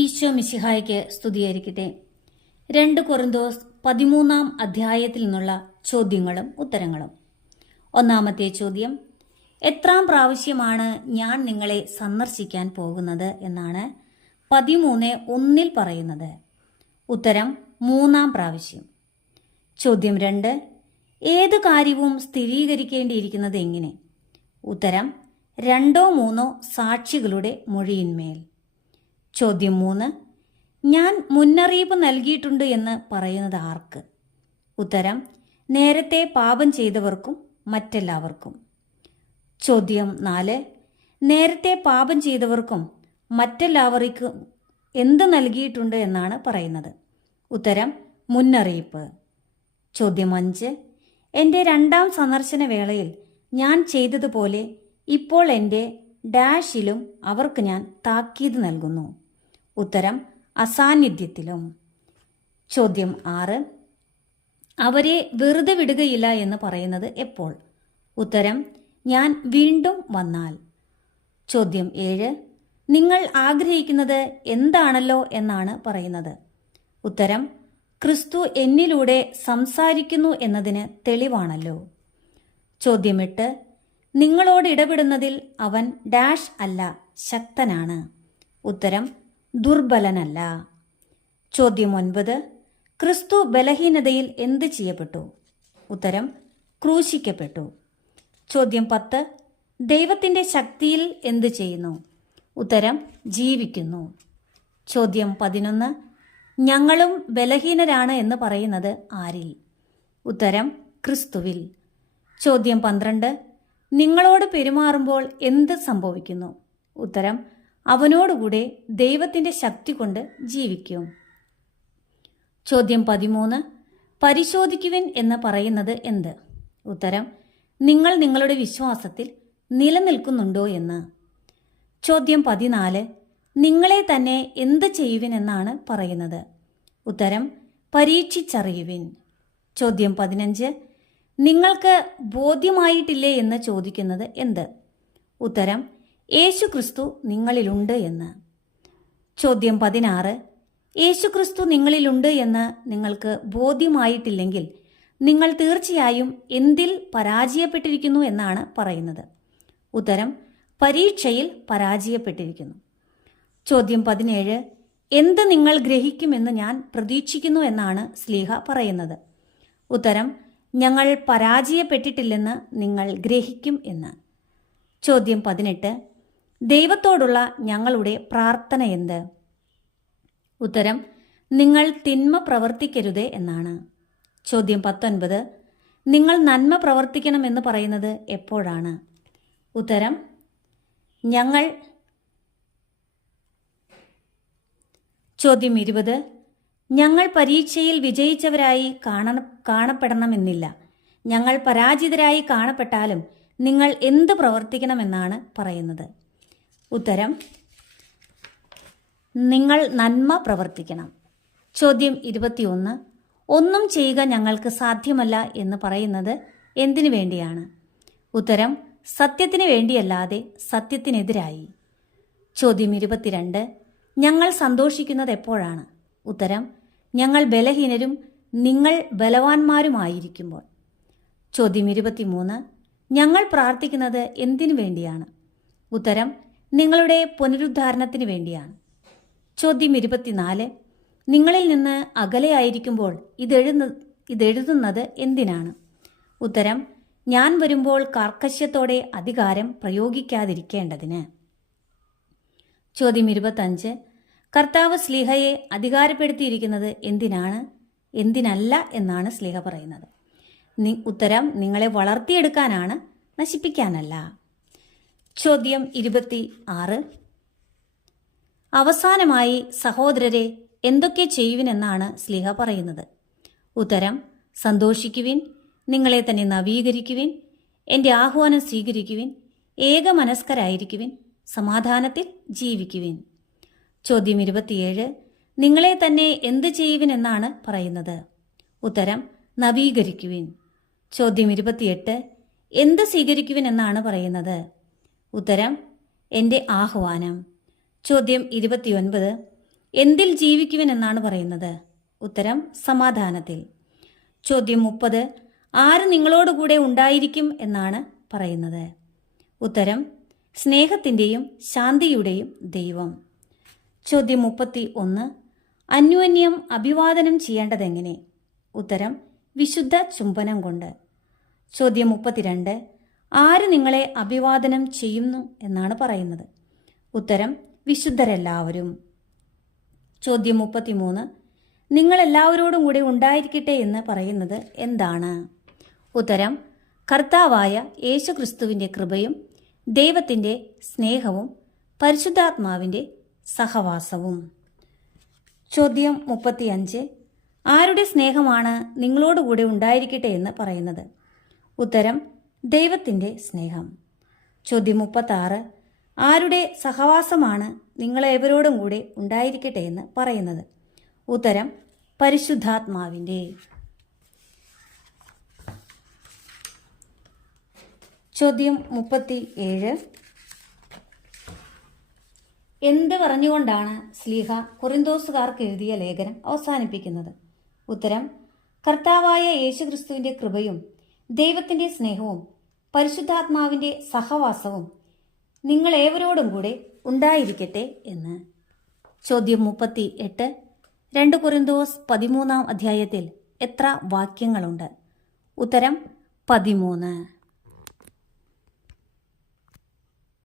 ഈശോ മിശിഹായ്ക്ക് സ്തുതിയായിരിക്കട്ടെ. 2 കൊറിന്തോസ് 13 അധ്യായത്തിൽ നിന്നുള്ള ചോദ്യങ്ങളും ഉത്തരങ്ങളും. ഒന്നാമത്തെ ചോദ്യം, എത്രാം പ്രാവശ്യമാണ് ഞാൻ നിങ്ങളെ സന്ദർശിക്കാൻ പോകുന്നത് എന്നാണ് 13:1 പറയുന്നത്. ഉത്തരം 3-ാം പ്രാവശ്യം. ചോദ്യം 2, ഏത് കാര്യവും സ്ഥിരീകരിക്കേണ്ടിയിരിക്കുന്നത് എങ്ങനെ? ഉത്തരം 2-3 സാക്ഷികളുടെ മൊഴിയിന്മേൽ. ചോദ്യം 3, ഞാൻ മുന്നറിയിപ്പ് നൽകിയിട്ടുണ്ട് എന്ന് പറയുന്നത് ആർക്ക്? ഉത്തരം നേരത്തെ പാപം ചെയ്തവർക്കും മറ്റെല്ലാവർക്കും. ചോദ്യം 4, നേരത്തെ പാപം ചെയ്തവർക്കും മറ്റെല്ലാവർക്കും എന്ത് നൽകിയിട്ടുണ്ട് എന്നാണ് പറയുന്നത്? ഉത്തരം മുന്നറിയിപ്പ്. ചോദ്യം 5, എൻ്റെ 2-ാം സന്ദർശന വേളയിൽ ഞാൻ ചെയ്തതുപോലെ ഇപ്പോൾ എൻ്റെ ഡാഷിലും അവർക്ക് ഞാൻ താക്കീത് നൽകുന്നു. ഉത്തരം അസാന്നിധ്യത്തിലും. ചോദ്യം 6, അവരെ വെറുതെ വിടുകയില്ല എന്ന് പറയുന്നത് എപ്പോൾ? ഉത്തരം ഞാൻ വീണ്ടും വന്നാൽ. ചോദ്യം 7, നിങ്ങൾ ആഗ്രഹിക്കുന്നത് എന്താണല്ലോ എന്നാണ് പറയുന്നത്? ഉത്തരം ക്രിസ്തു എന്നിലൂടെ സംസാരിക്കുന്നു എന്നതിന് തെളിവാണല്ലോ. ചോദ്യം 8, നിങ്ങളോട് ഇടപെടുന്നതിൽ അവൻ ഡാഷ് അല്ല, ശക്തനാണ്. ഉത്തരം ദുർബലനല്ല. ചോദ്യം 9, ക്രിസ്തു ബലഹീനതയിൽ എന്ത് ചെയ്യപ്പെട്ടു? ഉത്തരം ക്രൂശിക്കപ്പെട്ടു. ചോദ്യം 10, ദൈവത്തിൻ്റെ ശക്തിയിൽ എന്ത് ചെയ്യുന്നു? ഉത്തരം ജീവിക്കുന്നു. ചോദ്യം 11, ഞങ്ങളും ബലഹീനരാണ് എന്ന് പറയുന്നത് ആരിൽ? ഉത്തരം ക്രിസ്തുവിൽ. ചോദ്യം 12, നിങ്ങളോട് പെരുമാറുമ്പോൾ എന്ത് സംഭവിക്കുന്നു? ഉത്തരം അവനോടുകൂടെ ദൈവത്തിൻ്റെ ശക്തി കൊണ്ട് ജീവിക്കും. ചോദ്യം 13, പരിശോധിക്കുവിൻ എന്ന് പറയുന്നത് എന്ത്? ഉത്തരം നിങ്ങൾ നിങ്ങളുടെ വിശ്വാസത്തിൽ നിലനിൽക്കുന്നുണ്ടോ എന്ന്. ചോദ്യം 14, നിങ്ങളെ തന്നെ എന്ത് ചെയ്യുവിൻ എന്നാണ് പറയുന്നത്? ഉത്തരം പരീക്ഷിച്ചറിയുവിൻ. ചോദ്യം 15, നിങ്ങൾക്ക് ബോധ്യമായിട്ടില്ലേ എന്ന് ചോദിക്കുന്നത് എന്ത്? ഉത്തരം യേശു ക്രിസ്തു നിങ്ങളിലുണ്ട് എന്ന്. ചോദ്യം 16, യേശു ക്രിസ്തു നിങ്ങളിലുണ്ട് എന്ന് നിങ്ങൾക്ക് ബോധ്യമായിട്ടില്ലെങ്കിൽ നിങ്ങൾ തീർച്ചയായും എന്തിൽ പരാജയപ്പെട്ടിരിക്കുന്നു എന്നാണ് പറയുന്നത്? ഉത്തരം പരീക്ഷയിൽ പരാജയപ്പെട്ടിരിക്കുന്നു. ചോദ്യം 17, എന്ത് നിങ്ങൾ ഗ്രഹിക്കുമെന്ന് ഞാൻ പ്രതീക്ഷിക്കുന്നു എന്നാണ് ശ്ലീഹ പറയുന്നത്? ഉത്തരം ഞങ്ങൾ പരാജയപ്പെട്ടിട്ടില്ലെന്ന് നിങ്ങൾ ഗ്രഹിക്കും എന്ന്. ചോദ്യം 18, ദൈവത്തോടുള്ള ഞങ്ങളുടെ പ്രാർത്ഥന എന്ത്? ഉത്തരം നിങ്ങൾ തിന്മ പ്രവർത്തിക്കരുതേ എന്നാണ്. ചോദ്യം 19, നിങ്ങൾ നന്മ പ്രവർത്തിക്കണമെന്ന് പറയുന്നത് എപ്പോഴാണ്? ഉത്തരം ഞങ്ങൾ. ചോദ്യം 20, ഞങ്ങൾ പരീക്ഷയിൽ വിജയിച്ചവരായി കാണപ്പെടണമെന്നില്ല. ഞങ്ങൾ പരാജിതരായി കാണപ്പെട്ടാലും നിങ്ങൾ എന്ത് പ്രവർത്തിക്കണമെന്നാണ് പറയുന്നത്? ഉത്തരം നിങ്ങൾ നന്മ പ്രവർത്തിക്കണം. ചോദ്യം 21, ഒന്നും ചെയ്യുക ഞങ്ങൾക്ക് സാധ്യമല്ല എന്ന് പറയുന്നത് എന്തിനു വേണ്ടിയാണ്? ഉത്തരം സത്യത്തിന് വേണ്ടിയല്ലാതെ സത്യത്തിനെതിരായി. ചോദ്യം 22, ഞങ്ങൾ സന്തോഷിക്കുന്നത് എപ്പോഴാണ്? ഉത്തരം ഞങ്ങൾ ബലഹീനരും നിങ്ങൾ ബലവാന്മാരുമായിരിക്കുമ്പോൾ. ചോദ്യം 23, ഞങ്ങൾ പ്രാർത്ഥിക്കുന്നത് എന്തിനു വേണ്ടിയാണ്? ഉത്തരം നിങ്ങളുടെ പുനരുദ്ധാരണത്തിന് വേണ്ടിയാണ്. ചോദ്യം 24, നിങ്ങളിൽ നിന്ന് അകലെയായിരിക്കുമ്പോൾ ഇതെഴുതുന്നത് എന്തിനാണ്? ഉത്തരം ഞാൻ വരുമ്പോൾ കാർക്കശ്യത്തോടെ അധികാരം പ്രയോഗിക്കാതിരിക്കേണ്ടതിന്. ചോദ്യം 25, കർത്താവ് ശ്ലീഹയെ അധികാരപ്പെടുത്തിയിരിക്കുന്നത് എന്തിനാണ്? എന്തിനല്ല എന്നാണ് ശ്ലീഹ പറയുന്നത്? ഉത്തരം നിങ്ങളെ വളർത്തിയെടുക്കാനാണ്, നശിപ്പിക്കാനല്ല. ചോദ്യം 26, അവസാനമായി സഹോദരരെ എന്തൊക്കെ ചെയ്യുവിനെന്നാണ് ശ്ലീഹ പറയുന്നത്? ഉത്തരം സന്തോഷിക്കുവിൻ, നിങ്ങളെ തന്നെ നവീകരിക്കുവിൻ, എൻ്റെ ആഹ്വാനം സ്വീകരിക്കുവിൻ, ഏകമനസ്കരായിരിക്കുവിൻ, സമാധാനത്തിൽ ജീവിക്കുവിൻ. ചോദ്യം 27, നിങ്ങളെ തന്നെ എന്ത് ചെയ്യുവിൻ എന്നാണ് പറയുന്നത്? ഉത്തരം നവീകരിക്കുവിൻ. ചോദ്യം 28, എന്ത് സ്വീകരിക്കുവിൻ എന്നാണ് പറയുന്നത്? ഉത്തരം എൻ്റെ ആഹ്വാനം. ചോദ്യം 29, എന്തിൽ ജീവിക്കുവിൻ എന്നാണ് പറയുന്നത്? ഉത്തരം സമാധാനത്തിൽ. ചോദ്യം 30. ആര് നിങ്ങളോടുകൂടെ ഉണ്ടായിരിക്കും എന്നാണ് പറയുന്നത്? ഉത്തരം സ്നേഹത്തിൻ്റെയും ശാന്തിയുടെയും ദൈവം. ചോദ്യം 31. അന്യോന്യം അഭിവാദനം ചെയ്യേണ്ടതെങ്ങനെ? ഉത്തരം വിശുദ്ധ ചുംബനം കൊണ്ട്. ചോദ്യം 32. ആര് നിങ്ങളെ അഭിവാദനം ചെയ്യുന്നു എന്നാണ് പറയുന്നത്? ഉത്തരം വിശുദ്ധരെല്ലാവരും. ചോദ്യം 33. നിങ്ങളെല്ലാവരോടും കൂടെ ഉണ്ടായിരിക്കട്ടെ എന്ന് പറയുന്നത് എന്താണ്? ഉത്തരം കർത്താവായ യേശുക്രിസ്തുവിൻ്റെ കൃപയും ദൈവത്തിൻ്റെ സ്നേഹവും പരിശുദ്ധാത്മാവിൻ്റെ സഹവാസവും. ചോദ്യം 35. ആരുടെ സ്നേഹമാണ് നിങ്ങളോടുകൂടെ ഉണ്ടായിരിക്കട്ടെ എന്ന് പറയുന്നത്? ഉത്തരം ദൈവത്തിൻ്റെ സ്നേഹം. ചോദ്യം 36. ആരുടെ സഹവാസമാണ് നിങ്ങളെവരോടും കൂടെ ഉണ്ടായിരിക്കട്ടെ എന്ന് പറയുന്നത്? ഉത്തരം പരിശുദ്ധാത്മാവിൻ്റെ. ചോദ്യം 37. എന്ത് പറഞ്ഞുകൊണ്ടാണ് ശ്ലീഹ കൊറിന്തോസുകാർക്ക് എഴുതിയ ലേഖനം അവസാനിപ്പിക്കുന്നത്? ഉത്തരം കർത്താവായ യേശുക്രിസ്തുവിൻ്റെ കൃപയും ദൈവത്തിൻ്റെ സ്നേഹവും പരിശുദ്ധാത്മാവിൻ്റെ സഹവാസവും നിങ്ങളേവരോടും കൂടെ ഉണ്ടായിരിക്കട്ടെ എന്ന്. ചോദ്യം 38. 2 കൊരിന്തോസ് 13 അധ്യായത്തിൽ എത്ര വാക്യങ്ങളുണ്ട്? ഉത്തരം 13.